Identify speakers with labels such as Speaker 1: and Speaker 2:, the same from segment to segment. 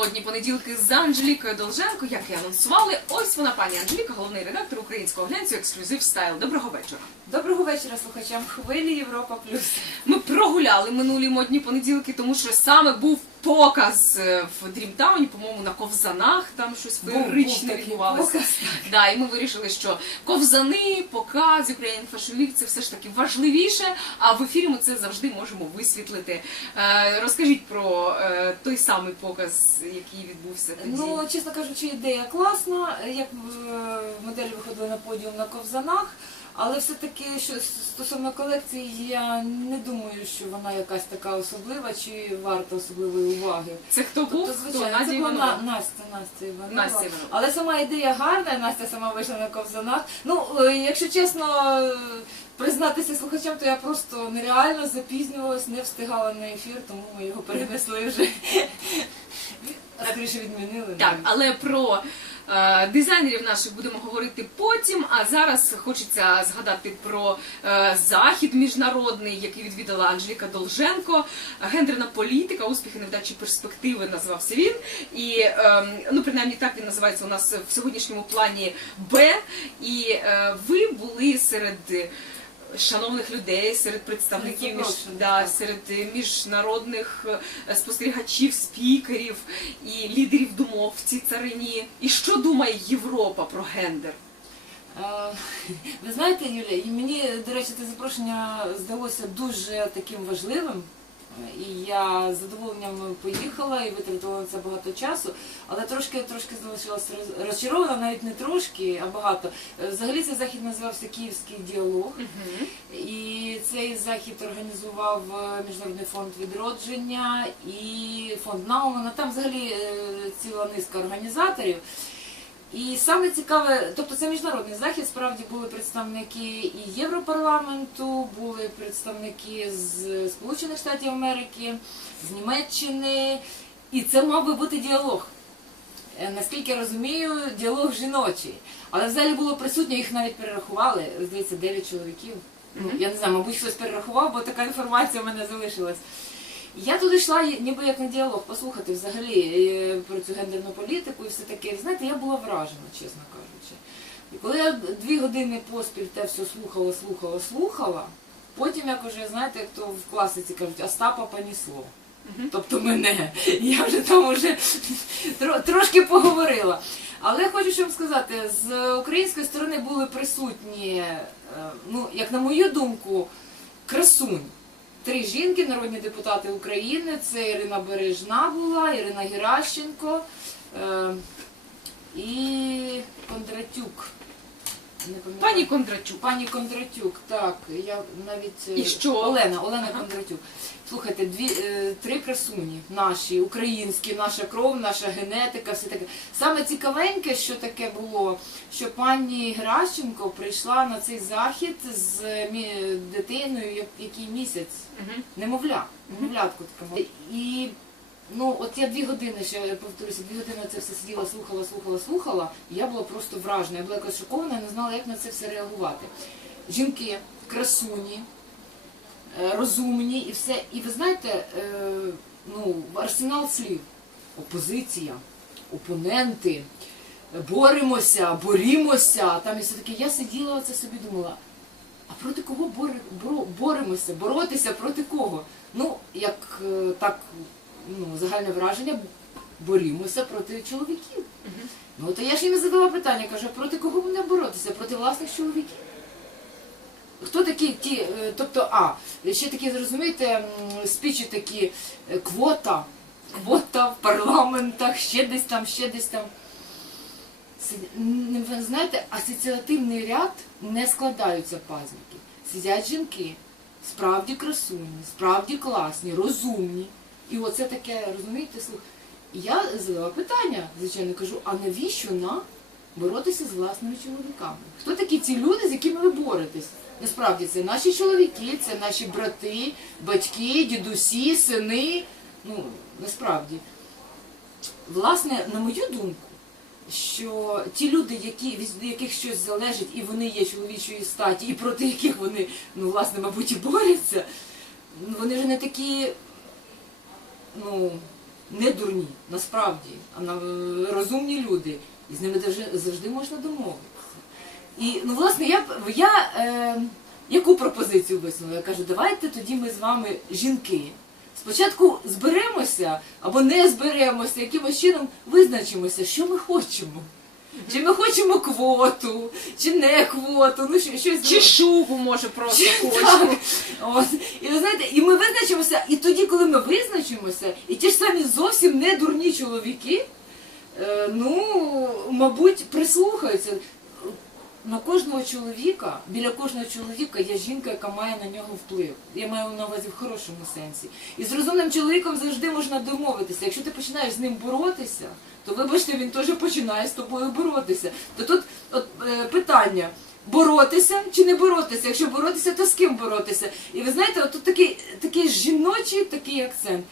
Speaker 1: Модні понеділки з Анжелікою Долженко, як і анонсували. Ось вона, пані Анжеліка, головний редактор українського глянцю Ексклюзив Стайл. Доброго вечора.
Speaker 2: Доброго вечора слухачам хвилі Європа Плюс.
Speaker 1: Ми прогуляли минулі модні понеділки, тому що саме був показ е, в Дрімтауні, по-моєму, на ковзанах. Там щось феєричне відбувалося. Да, і ми вирішили, що ковзани, показ, Ukrainian Fashion Week – це все ж таки важливіше. А в ефірі ми це завжди можемо висвітлити. Е, розкажіть про е, той самий показ, який відбувся тоді.
Speaker 2: Ну, чесно кажучи, ідея класна, як е, моделі виходили на подіум на ковзанах, але все-таки що стосовно колекції, я не думаю, що вона якась така особлива чи варта особливої уваги.
Speaker 1: Це хто був?
Speaker 2: Тобто, звичайно,
Speaker 1: Надя
Speaker 2: це була? На- Настя, Настя Іванова.
Speaker 1: Настя Іванова.
Speaker 2: Але сама ідея гарна, Настя сама вийшла на ковзанах. Ну, е, якщо чесно признатися слухачам, то я просто нереально запізнювалась, не встигала на ефір, тому ми його перенесли вже. Скоріше відмінили.
Speaker 1: Так, але про е, дизайнерів наших будемо говорити потім. А зараз хочеться згадати про е, захід міжнародний, який відвідала Анжеліка Долженко. Гендерна політика, успіхи, невдачі, перспективи називався він. І е, ну принаймні так він називається у нас в сьогоднішньому плані Б. І е, ви були серед. Шановних людей серед представників між, да, серед е, міжнародних е, спостерігачів, спікерів і лідерів думок в цій царині. І що думає Європа про гендер?
Speaker 2: Е, Ви знаєте, Юлія, і мені, до речі, це запрошення здалося дуже таким важливим. І я з задоволенням поїхала і витратила на це багато часу, але трошки трошки залишилася розчарована, навіть не трошки, а багато. Е, Взагалі цей захід називався Київський діалог. І цей захід організував е, Міжнародний фонд відродження і фонд Наумана. Там взагалі е, ціла низка організаторів. І саме цікаве, тобто це міжнародний захід, справді були представники і Європарламенту, були представники з Сполучених Штатів Америки, з Німеччини, і це мав би бути діалог. Е, Наскільки я розумію, діалог жіночий. Але в залі було присутньо, їх навіть перерахували, здається, 9 чоловіків. Ну,
Speaker 1: Мгм.
Speaker 2: я не знаю, мабуть, хтось перерахував, бо така інформація в мене залишилась. Я туди йшла ніби як на діалог, послухати взагалі е, про цю гендерну політику і все таке. Знаєте, я була вражена, чесно кажучи. І коли я дві години поспіль те все слухала, слухала, слухала, потім, як уже, знаєте, як то в класиці кажуть, Остапа понісло. Тобто мене. Я вже там уже трошки поговорила. Але хочу що вам сказати, з української сторони були присутні, е, ну, як на мою думку, красунь. Три жінки, народні депутати України. Це Ірина Бережна була, Ірина Геращенко е, і Кондратюк.
Speaker 1: Пані Кондратюк.
Speaker 2: Пані Кондратюк, так, я навіть е,
Speaker 1: І що?
Speaker 2: Олена, Олена Кондратюк. Слухайте, дві е, три красуні наші, українські, наша кров, наша генетика, все таке. Саме цікавеньке, що таке було, що пані Геращенко прийшла на цей захід з мі- дитиною, як- який місяць,
Speaker 1: Мгм.
Speaker 2: немовля, немовлятку таке. І ну, от я дві години ще повторюся, дві години це все сиділа, слухала, слухала, слухала. І я була просто вражена. Я була якось шокована, я не знала, як на це все реагувати. Жінки, красуні, е, розумні і все. І ви знаєте, е, ну, арсенал слів. Опозиція, опоненти, боремося, борімося. Там і все таке. Я сиділа оце собі думала. А проти кого боремося? Боротися проти кого? Ну, як е, так, ну, загальне враження, борімося проти чоловіків. Ну, то я ж їм задала питання, кажу, проти кого мене боротися? Проти власних чоловіків. Хто такі ті, е, тобто, а, ще такі, зрозумієте, спічі такі, е, квота, квота в парламентах, ще десь там, ще десь там. Ви знаєте, асоціативний ряд не складаються пазніки. Сидять жінки, справді красуні, справді класні, розумні. І оце таке, розумієте, слух. Я задала питання, звичайно, кажу, а навіщо нам боротися з власними чоловіками? Хто такі ці люди, з якими ви боретесь? Насправді це наші чоловіки, це наші брати, батьки, дідусі, сини. Ну, насправді. Власне, на мою думку, що ті люди, які, від яких щось залежить, і вони є чоловічої статі, і проти яких вони, ну, власне, мабуть, і борються, ну, вони вже не такі, ну, не дурні, насправді, а розумні люди. І з ними завжди, можна домовитися. І ну, власне, я, я е, яку пропозицію висунула? Я кажу, давайте тоді ми з вами жінки. Спочатку зберемося або не зберемося, якимось чином визначимося, що ми хочемо. Чи ми хочемо квоту, чи не квоту, ну щось
Speaker 1: Чи шубу може просто
Speaker 2: так.
Speaker 1: хочемо.
Speaker 2: От. І ви знаєте, і ми визначимося, і тоді, коли ми визначимося, і ті ж самі зовсім не дурні чоловіки, е, ну, мабуть, прислухаються. На кожного чоловіка, біля кожного чоловіка є жінка, яка має на нього вплив. Я маю на увазі в хорошому сенсі. І з розумним чоловіком завжди можна домовитися. Якщо ти починаєш з ним боротися, то вибачте, він теж починає з тобою боротися. То тут от, е, питання. Боротися чи не боротися? Якщо боротися, то з ким боротися? І ви знаєте, от тут такий, такий жіночий такий акцент.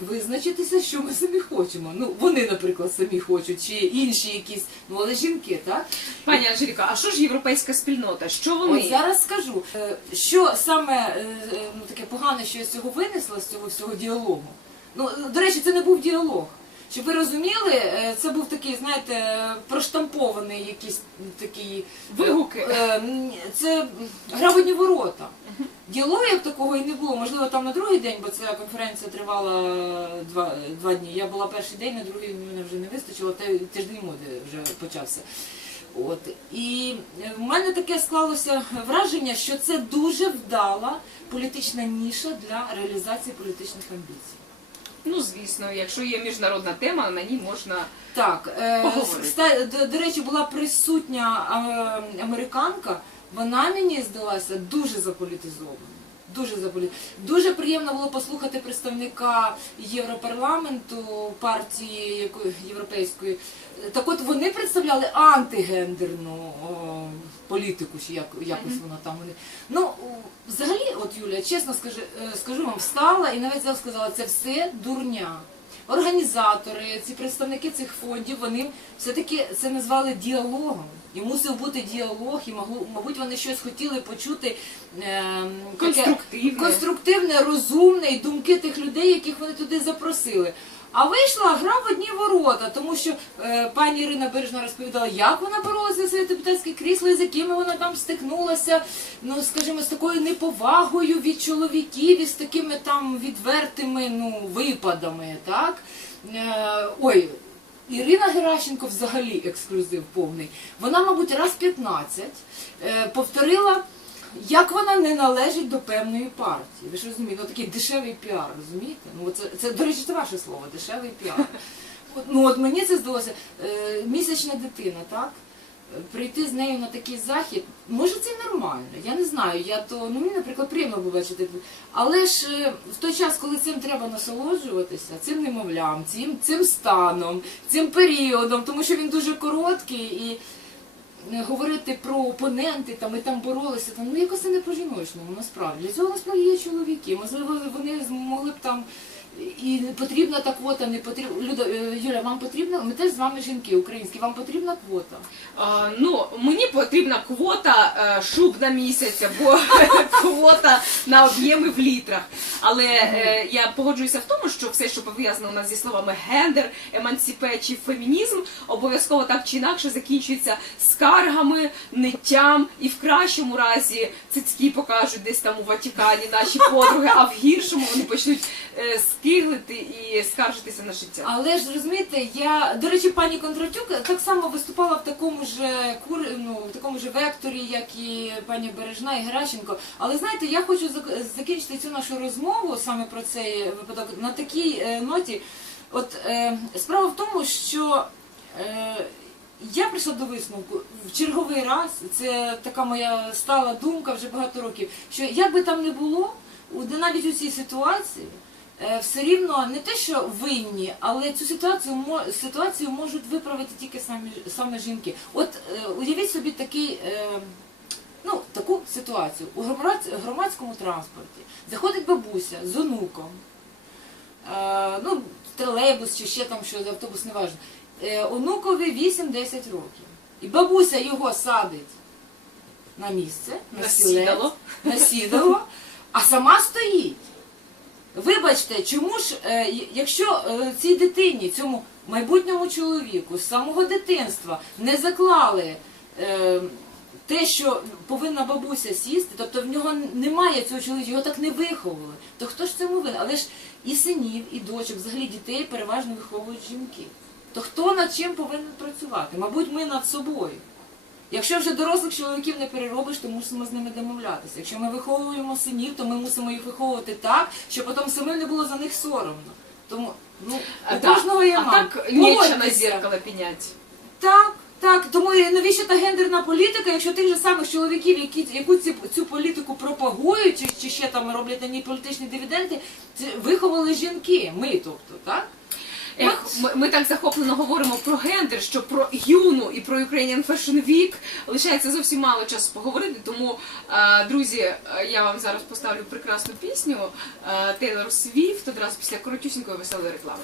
Speaker 2: Визначитися, що ми самі хочемо. Ну, вони, наприклад, самі хочуть, чи інші якісь, ну але жінки, так?
Speaker 1: Пані Анжеліка, а що ж європейська спільнота? Що вони?
Speaker 2: От зараз скажу, е, що саме е, е, ну, таке погане, що я з цього винесла, з цього всього діалогу. Ну, до речі, це не був діалог. Щоб ви розуміли, е, це був такий, знаєте, проштампований якийсь такий.
Speaker 1: Вигуки.
Speaker 2: Е, Це гра ворота. Діалогу як такого і не було. Можливо, там на другий день, бо ця конференція тривала два, два дні. Я була перший день, на другий мене вже не вистачило, та тиждень моди вже почався. От і е, в мене таке склалося враження, що це дуже вдала політична ніша для реалізації політичних амбіцій.
Speaker 1: Ну, звісно, якщо є міжнародна тема, на ній можна.
Speaker 2: Так, е,
Speaker 1: Поговорити.
Speaker 2: ста- до, до речі, була присутня е, американка. Вона мені здалася дуже заполітизованою. Дуже заполі... Дуже приємно було послухати представника Європарламенту партії європейської. Так от вони представляли антигендерну о, політику, чи як якось вона там. Ну взагалі, от Юлія, чесно скажу, е, скажу вам, встала і навіть сказала, це все дурня. Організатори, ці представники цих фондів, вони все-таки це назвали діалогом. І мусив бути діалог, і мабуть, вони щось хотіли почути е,
Speaker 1: Конструктивне.
Speaker 2: конструктивне, розумне і думки тих людей, яких вони туди запросили. А вийшла гра в одні ворота, тому що е, пані Ірина Бережна розповідала, як вона боролася за своє депутатське крісло, і з якими вона там стикнулася, ну скажімо, з такою неповагою від чоловіків і з такими там відвертими ну, випадами, так? Е, ой, Ірина Геращенко взагалі ексклюзив повний. Вона, мабуть, раз 15 е, повторила, як вона не належить до певної партії. Ви ж розумієте, ну такий дешевий піар, розумієте? Ну, це, це, до речі, це ваше слово, дешевий піар. От, ну от мені це здалося, е, місячна дитина, так? Прийти з нею на такий захід, може це й нормально, я не знаю. Я то, ну мені, наприклад, приємно було бачити. Але ж е, в той час, коли цим треба насолоджуватися, цим немовлям, цим, цим станом, цим періодом, тому що він дуже короткий і говорити про опоненти, там, ми там боролися, там, ну якось це не по-жіночному, насправді. Для цього насправді є чоловіки. Можливо, вони змогли б там. І потрібна та квота, не потрібна. Люда, е, Юля, вам потрібна? Ми теж з вами жінки українські, вам потрібна квота?
Speaker 1: А, ну, мені потрібна квота е, шуб на місяць або квота на об'єми в літрах. Але е, я погоджуюся в тому, що все, що пов'язано у нас зі словами гендер, емансипе чи фемінізм, обов'язково так чи інакше закінчується скаргами, ниттям, і в кращому разі цицькі покажуть десь там у Ватікані наші подруги, а в гіршому вони почнуть е, скиглити і скаржитися на життя.
Speaker 2: Але ж розумієте, я до речі, пані Кондратюк так само виступала в такому ж кур, ну, в такому ж векторі, як і пані Бережна і Геращенко. Але знаєте, я хочу закінчити цю нашу розмову саме про цей випадок на такій е, ноті. От е, справа в тому, що е, я прийшла до висновку в черговий раз. Це така моя стала думка вже багато років. Що як би там не було, навіть у цій ситуації. Е, все рівно не те, що винні, але цю ситуацію ситуацію можуть виправити тільки самі саме жінки. От е, уявіть собі такий. Е, Ну, таку ситуацію. У громадському транспорті заходить бабуся з онуком, е, ну, тролейбус чи ще там щось, автобус, не важливо. Е, онукові 8-10 років. І бабуся його садить на місце, на, стілець,
Speaker 1: сідало.
Speaker 2: на сідало, а сама стоїть. Вибачте, чому ж, е, якщо е, цій дитині, цьому майбутньому чоловіку з самого дитинства не заклали е, те, що повинна бабуся сісти, тобто в нього немає цього чоловіка, його так не виховували, то хто ж цьому винен? Але ж і синів, і дочок, взагалі дітей переважно виховують жінки. То хто над чим повинен працювати? Мабуть, ми над собою. Якщо вже дорослих чоловіків не переробиш, то мусимо з ними домовлятися. Якщо ми виховуємо синів, то ми мусимо їх виховувати так, щоб потім самим не було за них соромно. Тому ну,
Speaker 1: А,
Speaker 2: кожного є
Speaker 1: а так нече на зеркало пенять.
Speaker 2: Так, так. Тому і навіщо та гендерна політика, якщо тих же самих чоловіків, які яку цю, цю політику пропагують, чи, чи ще там роблять на ній політичні дивіденди, виховали жінки, ми, тобто, так?
Speaker 1: Ми, ми так захоплено говоримо про гендер, що про юну і про Ukrainian Fashion Week лишається зовсім мало часу поговорити. Тому, е, друзі, е, я вам зараз поставлю прекрасну пісню Тейлор Свіфт одразу після коротюсінької веселої реклами.